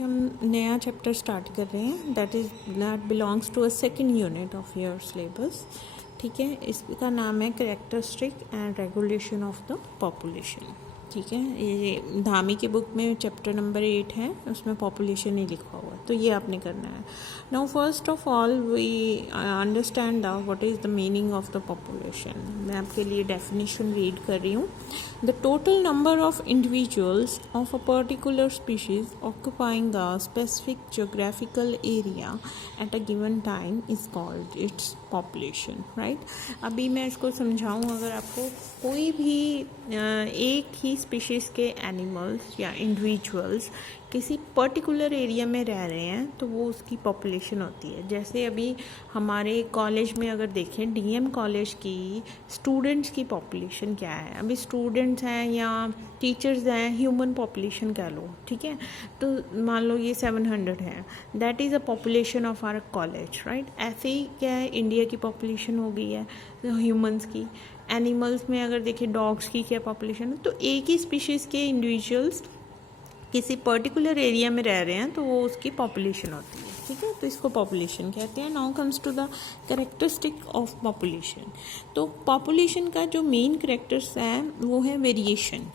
हम नया chapter start कर रहे हैं that belongs to a second unit of your syllabus. ठीक है, इसका नाम है characteristic and regulation of the population. ठीक है, ये धामी की बुक में चैप्टर नंबर 8 है, उसमें पॉपुलेशन ही लिखा हुआ है, तो ये आपने करना है। Now first of all we understand what is the meaning of the population. मैं आपके लिए डेफिनेशन रीड कर रही हूँ। The total number of individuals of a particular species occupying a specific geographical area at a given time is called its population. Right, अभी मैं इसको समझाऊँ, अगर आपको कोई भी एक ही स्पीशीज़ के एनिमल्स या इंडिविजुअल्स किसी पर्टिकुलर एरिया में रह रहे हैं तो वो उसकी पॉपुलेशन होती है। जैसे अभी हमारे कॉलेज में अगर देखें, डीएम कॉलेज की स्टूडेंट्स की पॉपुलेशन क्या है, अभी स्टूडेंट्स हैं या टीचर्स हैं, ह्यूमन पॉपुलेशन कह लो। ठीक है, तो मान लो ये 700 है, that is a population of our college. Right, ऐसे ही क्या है, इंडिया की पॉपुलेशन हो गई है ह्यूमंस की। एनिमल्स में अगर देखें, डॉग्स की क्या पॉपुलेशन है, तो एक ही स्पीशीज़ के इंडिविजुअल्स किसी पर्टिकुलर एरिया में रह रहे हैं तो वो उसकी पॉपुलेशन होती है। ठीक है, तो इसको पॉपुलेशन कहते हैं। Now comes to the characteristic of population. तो पॉपुलेशन का जो मेन कैरेक्टर्स है वो है वेरिएशन।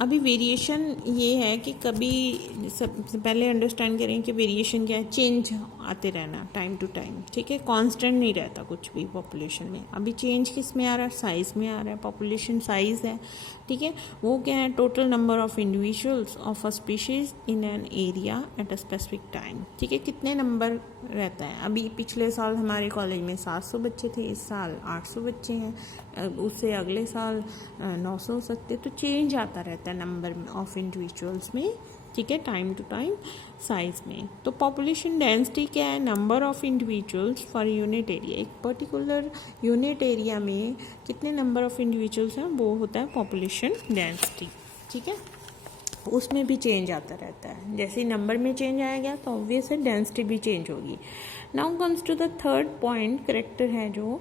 अभी वेरिएशन ये है कि कभी सबसे पहले अंडरस्टैंड करें कि वेरिएशन क्या है, चेंज आते रहना टाइम टू टाइम। ठीक है, कांस्टेंट नहीं रहता कुछ भी पॉपुलेशन में। अभी चेंज किस में आ रहा है, साइज़ में आ रहा है। पॉपुलेशन साइज़ है, ठीक है, वो क्या है, total number of individuals of a species in an area at a specific time. ठीक है, कितने नंबर रहता है। अभी पिछले साल हमारे कॉलेज में 700 बच्चे थे, इस साल 800 बच्चे हैं, उससे अगले साल 900 हो सकते। तो चेंज आता रहता है नंबर ऑफ इंडिविजुअल्स में। ठीक है, टाइम टू टाइम साइज में। तो पॉपुलेशन डेंसिटी क्या है, number of individuals for unit area. एक पर्टिकुलर यूनिट एरिया में कितने नंबर ऑफ इंडिविजुअल्स हैं वो होता है पॉपुलेशन डेंसिटी। ठीक है, उसमें भी चेंज आता रहता है। जैसे नंबर में चेंज आएगा तो ऑब्वियस है डेंसिटी भी चेंज होगी। Now comes to the third point, character है जो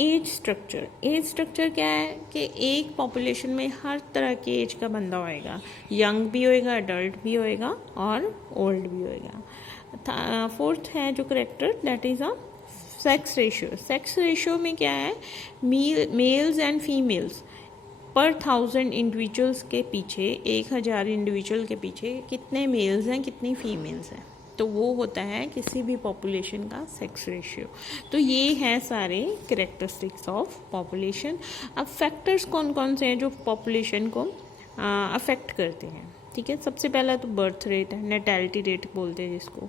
एज स्ट्रक्चर। एज स्ट्रक्चर क्या है कि एक पॉपुलेशन में हर तरह के एज का बंदा होएगा, यंग भी होएगा, अडल्ट भी होएगा और ओल्ड भी होएगा। फोर्थ है जो character, that is a sex ratio. Sex ratio में क्या है, मेल्स एंड फीमेल्स पर 1000 इंडिविजुअल्स के पीछे, 1000 इंडिविजुअल के पीछे कितने मेल्स हैं कितनी फीमेल्स हैं, तो वो होता है किसी भी पॉपुलेशन का सेक्स रेशियो। तो ये हैं सारे कैरेक्टरिस्टिक्स ऑफ पॉपुलेशन। अब फैक्टर्स कौन कौन से हैं जो पॉपुलेशन को अफेक्ट करते हैं। ठीक है, सबसे पहला तो बर्थ रेट है, नेटैलिटी रेट बोलते हैं जिसको।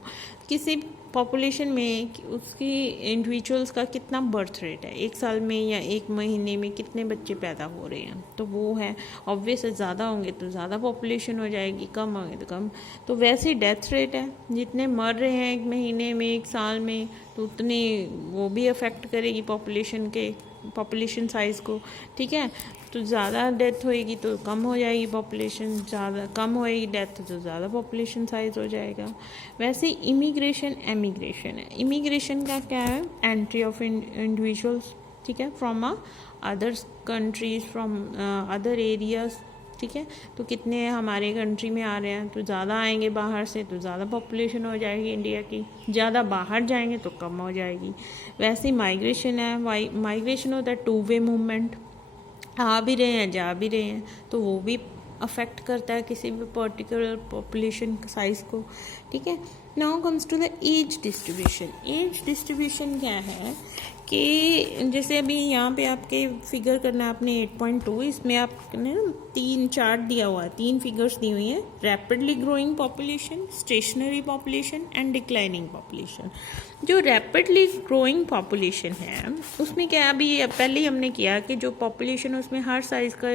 किसी पॉपुलेशन में उसकी इंडिविजुअल्स का कितना बर्थ रेट है, एक साल में या एक महीने में कितने बच्चे पैदा हो रहे हैं, तो वो है ऑब्वियस है। ज़्यादा होंगे तो ज़्यादा पॉपुलेशन हो जाएगी, कम होंगे तो कम। तो वैसे ही डेथ रेट है, जितने मर रहे हैं एक महीने में, एक साल में, तो उतनी वो भी अफेक्ट करेगी पॉपुलेशन साइज़ को। ठीक है, तो ज़्यादा डेथ होएगी तो कम हो जाएगी पॉपुलेशन, ज़्यादा कम होएगी डेथ तो ज़्यादा पॉपुलेशन साइज हो जाएगा। वैसे इमिग्रेशन एमिग्रेशन है। इमिग्रेशन का क्या है, एंट्री ऑफ इंडिविजुअल्स, ठीक है, from other countries, from other areas. ठीक है, तो कितने हमारे कंट्री में आ रहे हैं, तो ज़्यादा आएंगे बाहर से तो ज़्यादा पॉपुलेशन हो जाएगी इंडिया की, ज़्यादा बाहर जाएंगे तो कम हो जाएगी। वैसे ही माइग्रेशन है। माइग्रेशन होता है टू वे मूवमेंट, आ भी रहे हैं जा भी रहे हैं, तो वो भी अफेक्ट करता है किसी भी पर्टिकुलर पॉपुलेशन साइज़ को। ठीक है, now comes to the age distribution. Age distribution क्या है कि जैसे अभी यहाँ पे आपके फिगर करना है आपने 8.2, इसमें आपने 3 चार्ट दिया हुआ है, 3 फिगर्स दी हुई हैं, rapidly growing population, stationary population and declining population. जो रैपिडली ग्रोइंग पॉपुलेशन है उसमें क्या, अभी पहले ही हमने किया कि जो पॉपुलेशन उसमें हर साइज़ का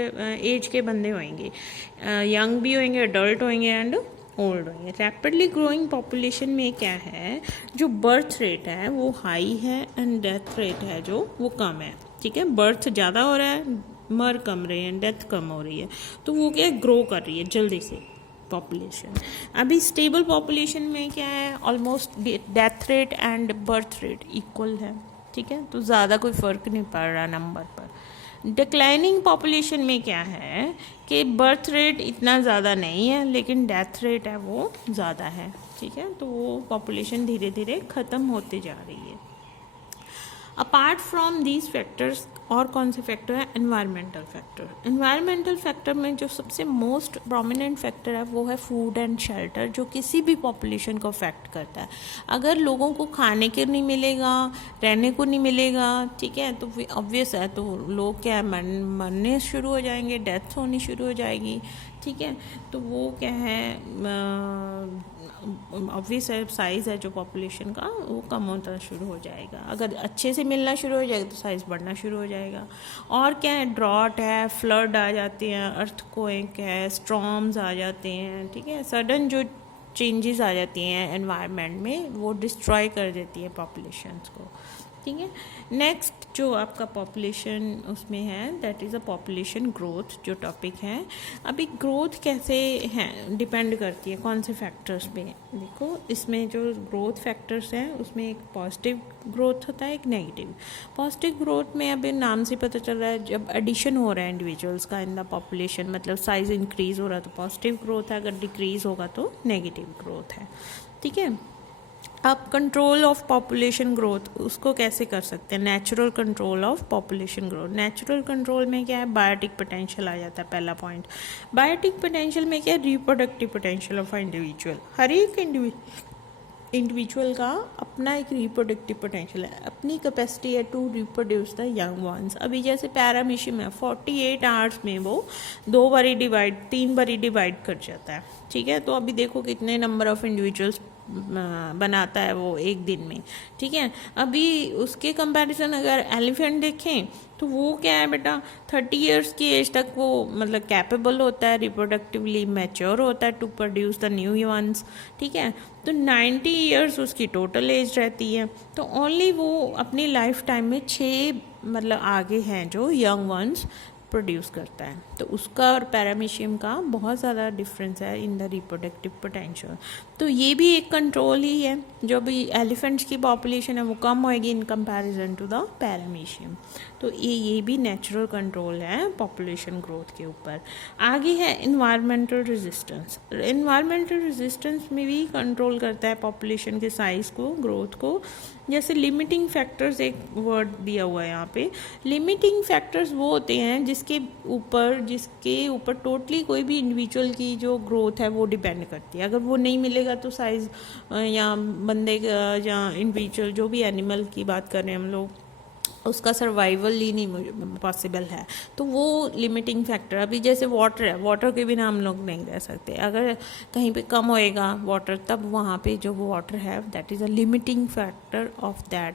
एज के बंदे होंगे, यंग भी होंगे, अडल्ट होंगे एंड ओल्ड होंगे। रैपिडली ग्रोइंग पॉपुलेशन में क्या है, जो बर्थ रेट है वो हाई है एंड डेथ रेट है जो वो कम है। ठीक है, बर्थ ज़्यादा हो रहा है, मर कम रहे हैं, डेथ कम हो रही है, तो वो क्या ग्रो कर रही है जल्दी से पॉपुलेशन। अभी स्टेबल पॉपुलेशन में क्या है, almost death rate and birth rate equal है। ठीक है, तो ज़्यादा कोई फ़र्क नहीं पड़ रहा नंबर पर। डिक्लाइनिंग पॉपुलेशन में क्या है कि बर्थ रेट इतना ज़्यादा नहीं है लेकिन डेथ रेट है वो ज़्यादा है, ठीक है, तो वो पॉपुलेशन धीरे धीरे ख़त्म होते जा रही है। अपार्ट फ्रॉम दीज फैक्टर्स और कौन से फैक्टर हैं? Environmental factor. एनवायरमेंटल फैक्टर में जो सबसे मोस्ट प्रोमिनेंट फैक्टर है वो है फूड एंड शेल्टर, जो किसी भी पॉपुलेशन को अफेक्ट करता है। अगर लोगों को खाने के नहीं मिलेगा, रहने को नहीं मिलेगा, ठीक है, तो ऑब्वियस है, तो लोग क्या है, मरने शुरू हो जाएंगे, डेथ होनी शुरू हो जाएगी, ठीक है, तो वो क्या है, ऑब्वियस है, साइज़ है जो पॉपुलेशन का वो कम होता शुरू हो जाएगा। अगर अच्छे से मिलना शुरू हो जाएगा तो साइज़ बढ़ना शुरू हो जाएगा। और क्या है, ड्रॉट है, फ्लड आ जाते हैं, अर्थक्वेक है, स्टॉर्म्स आ जाते हैं, ठीक है, सडन जो चेंजेस आ जाती हैं एनवायरनमेंट में वो डिस्ट्रॉय कर देती है पॉपुलेशंस को, ठीक है। नेक्स्ट जो आपका पॉपुलेशन उसमें है that is a population growth जो टॉपिक है। अभी ग्रोथ कैसे है, डिपेंड करती है कौन से फैक्टर्स पे। देखो इसमें जो ग्रोथ फैक्टर्स हैं उसमें एक पॉजिटिव ग्रोथ होता है, एक नेगेटिव। पॉजिटिव ग्रोथ में अभी नाम से पता चल रहा है जब एडिशन हो रहा है इंडिविजुअल्स का इन द पॉपुलेशन, मतलब साइज इंक्रीज़ हो रहा है तो पॉजिटिव ग्रोथ है, अगर डिक्रीज़ होगा तो नेगेटिव ग्रोथ है, ठीक है। अब कंट्रोल ऑफ पॉपुलेशन ग्रोथ उसको कैसे कर सकते हैं? Natural control of population growth. Natural control में क्या है, बायोटिक पोटेंशियल आ जाता है पहला पॉइंट। बायोटिक पोटेंशियल में क्या है, रिप्रोडक्टिव पोटेंशियल ऑफ इंडिविजुअल। हर एक इंडिविजुअल का अपना एक रिप्रोडक्टिव पोटेंशियल है, अपनी कैपेसिटी है to reproduce the young ones. अभी जैसे पैरामीशियम है 48 आवर्स में वो 3 बारी डिवाइड कर जाता है, ठीक है, तो अभी देखो कितने नंबर ऑफ इंडिविजुअल्स बनाता है वो एक दिन में, ठीक है। अभी उसके कंपैरिजन अगर एलिफेंट देखें तो वो क्या है बेटा, 30 इयर्स की एज तक वो मतलब कैपेबल होता है, रिप्रोडक्टिवली मैच्योर होता है to produce the new ones, ठीक है, तो 90 इयर्स उसकी टोटल एज रहती है। तो ओनली वो अपनी लाइफ टाइम में 6 मतलब आगे हैं जो यंग वंस प्रोड्यूस करता है, तो उसका और पैरामीशियम का बहुत ज़्यादा डिफरेंस है इन द रिप्रोडक्टिव पोटेंशियल। तो ये भी एक कंट्रोल ही है, जो भी एलिफेंट्स की पॉपुलेशन है वो कम होएगी in comparison to the paramecium. तो ये भी नेचुरल कंट्रोल है पॉपुलेशन ग्रोथ के ऊपर। आगे है इन्वायरमेंटल रेजिस्टेंस। इन्वायरमेंटल रेजिस्टेंस में भी कंट्रोल करता है पॉपुलेशन के साइज़ को, ग्रोथ को। जैसे लिमिटिंग फैक्टर्स एक वर्ड दिया हुआ है यहाँ पे। लिमिटिंग फैक्टर्स वो होते हैं जिसके ऊपर टोटली कोई भी इंडिविजुअल की जो ग्रोथ है वो डिपेंड करती है। अगर वो नहीं मिलेगा तो साइज़ या बंदे का या इंडिविजुअल जो भी एनिमल की बात कर रहे हैं हम लोग, उसका सर्वाइवल ही नहीं पॉसिबल है। तो वो लिमिटिंग फैक्टर, अभी जैसे वाटर है, वाटर के बिना हम लोग नहीं रह सकते। अगर कहीं पे कम होएगा वाटर तब वहाँ पे जो वो वाटर है that is a limiting factor of that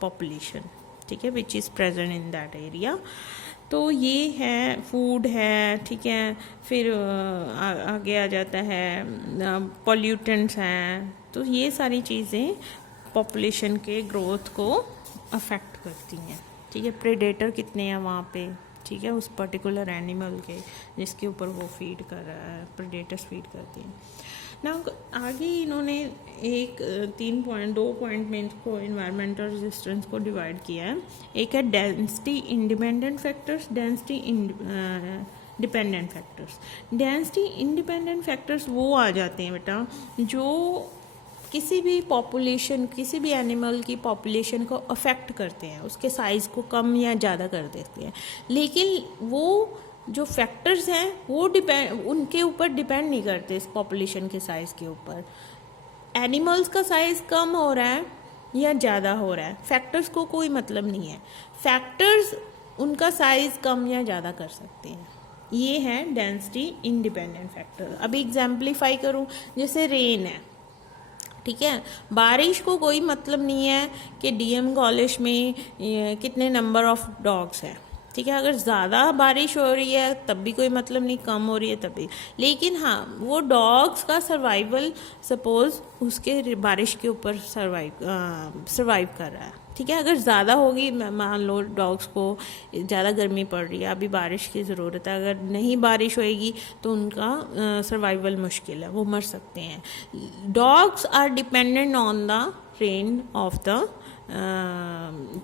population, ठीक है, which is present in that area. तो ये है फूड है, ठीक है, फिर आगे आ जाता है पॉल्यूटेंट्स हैं। तो ये सारी चीज़ें पॉपुलेशन के ग्रोथ को अफेक्ट करती हैं, ठीक है। प्रेडेटर कितने हैं वहाँ पे, ठीक है, उस पर्टिकुलर एनिमल के जिसके ऊपर वो फीड कर रहा है, प्रेडेटर्स फीड करते हैं ना। आगे इन्होंने 2 पॉइंट में इसको इन्वायरमेंटल रेजिस्टेंस को डिवाइड किया है। एक है density independent factors, density dependent factors. Density independent factors वो आ जाते हैं बेटा जो किसी भी एनिमल की पॉपुलेशन को अफेक्ट करते हैं, उसके साइज़ को कम या ज़्यादा कर देते हैं। लेकिन वो जो फैक्टर्स हैं वो उनके ऊपर डिपेंड नहीं करते इस पॉपुलेशन के साइज़ के ऊपर। एनिमल्स का साइज़ कम हो रहा है या ज़्यादा हो रहा है, फैक्टर्स को कोई मतलब नहीं है। फैक्टर्स उनका साइज़ कम या ज़्यादा कर सकते हैं। ये है डेंसिटी इंडिपेंडेंट फैक्टर। अभी एग्जाम्पलीफाई करूँ, जैसे रेन है, ठीक है, बारिश को कोई मतलब नहीं है कि डीएम कॉलेज में कितने नंबर ऑफ डॉग्स हैं, ठीक है। अगर ज़्यादा बारिश हो रही है तब भी कोई मतलब नहीं, कम हो रही है तब भी। लेकिन हाँ, वो डॉग्स का सर्वाइवल सपोज उसके बारिश के ऊपर सर्वाइव कर रहा है, ठीक है। अगर ज़्यादा होगी, मान लो डॉग्स को ज़्यादा गर्मी पड़ रही है, अभी बारिश की ज़रूरत है, अगर नहीं बारिश होएगी तो उनका सर्वाइवल मुश्किल है, वो मर सकते हैं। Dogs are dependent on the rain of the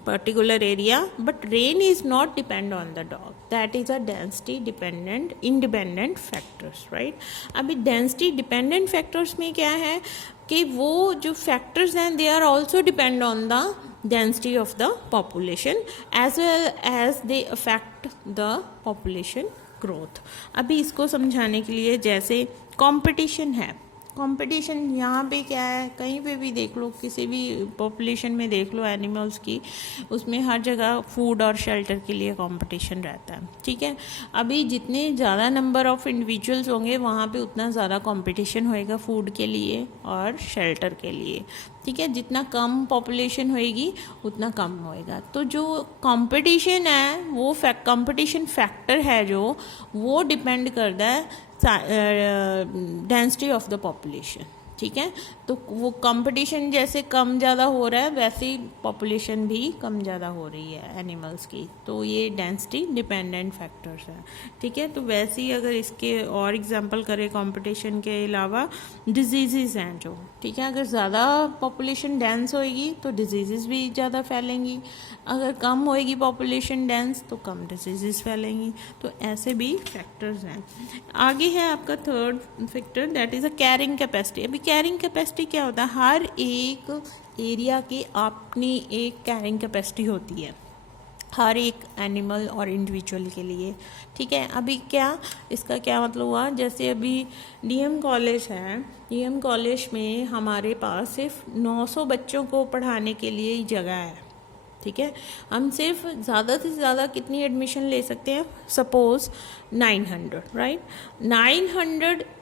particular area, but rain is not depend on the dog. That is a density dependent independent factors, right? अभी density dependent factors में क्या है कि वो जो factors हैं they are also depend on the density of the population as well as they affect the population growth. अभी इसको समझाने के लिए जैसे कंपटीशन है, कंपटीशन यहाँ पे क्या है, कहीं पे भी देख लो, किसी भी पॉपुलेशन में देख लो एनिमल्स की, उसमें हर जगह फूड और शेल्टर के लिए कंपटीशन रहता है, ठीक है। अभी जितने ज़्यादा नंबर ऑफ़ इंडिविजुअल्स होंगे वहाँ पे उतना ज़्यादा कंपटीशन होएगा फूड के लिए और शेल्टर के लिए, ठीक है। जितना कम पॉपुलेशन होएगी उतना कम होएगा। तो जो कंपटीशन है वो कंपटीशन फैक्टर है जो वो डिपेंड करता है डेंसिटी ऑफ द पॉपुलेशन, ठीक है। तो वो कंपटीशन जैसे कम ज़्यादा हो रहा है वैसे ही पॉपुलेशन भी कम ज़्यादा हो रही है एनिमल्स की, तो ये डेंसिटी डिपेंडेंट फैक्टर्स हैं, ठीक है। तो वैसे ही अगर इसके और एग्जांपल करें कंपटीशन के अलावा डिजीज़ हैं जो, ठीक है। अगर ज़्यादा पॉपुलेशन डेंस होएगी तो डिजीज़ भी ज़्यादा फैलेंगी, अगर कम होएगी पॉपुलेशन डेंस तो कम डिजीज़ फैलेंगी, तो ऐसे भी फैक्टर्स हैं। आगे है आपका third factor that is a carrying capacity. अभी कैरिंग कैपेसिटी क्या होता है, हर एक एरिया की अपनी एक कैरिंग कैपेसिटी होती है हर एक एनिमल और इंडिविजुअल के लिए, ठीक है। अभी क्या इसका क्या मतलब हुआ, जैसे अभी डीएम कॉलेज है, डीएम कॉलेज में हमारे पास सिर्फ 900 बच्चों को पढ़ाने के लिए ही जगह है, ठीक है। हम सिर्फ ज़्यादा से ज़्यादा कितनी एडमिशन ले सकते हैं, सपोज़ 900, राइट। 910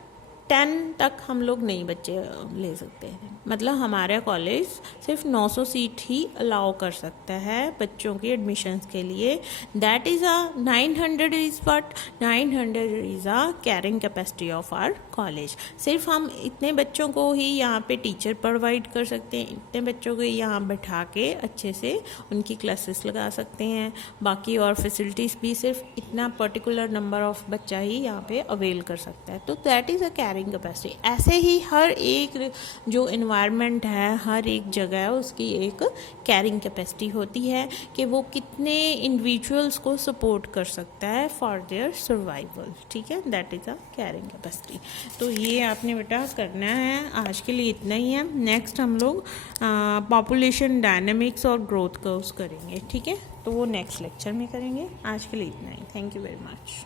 तक हम लोग नहीं बच्चे ले सकते हैं, मतलब हमारा कॉलेज सिर्फ 900 सीट ही अलाउ कर सकता है बच्चों की एडमिशन्स के लिए। That is a 900 is what, 900 is a carrying capacity of our college. सिर्फ हम इतने बच्चों को ही यहाँ पे टीचर प्रोवाइड कर सकते हैं, इतने बच्चों को यहाँ बैठा के अच्छे से उनकी क्लासेस लगा सकते हैं, बाकी और फैसिलिटीज़ भी सिर्फ इतना पर्टिकुलर नंबर ऑफ बच्चा ही यहाँ पे अवेल कर सकता है, तो that is a carrying capacity. ऐसे ही हर एक जो एनवायरनमेंट है, हर एक जगह है, उसकी एक कैरिंग कैपेसिटी होती है कि वो कितने इंडिविजुअल्स को सपोर्ट कर सकता है फॉर देयर सर्वाइवल, ठीक है। That is a carrying capacity. तो ये आपने बेटा करना है, आज के लिए इतना ही है। नेक्स्ट हम लोग पॉपुलेशन डायनामिक्स और ग्रोथ कर्व्स करेंगे, ठीक है। तो वो नेक्स्ट लेक्चर में करेंगे, आज के लिए इतना ही। Thank you very much.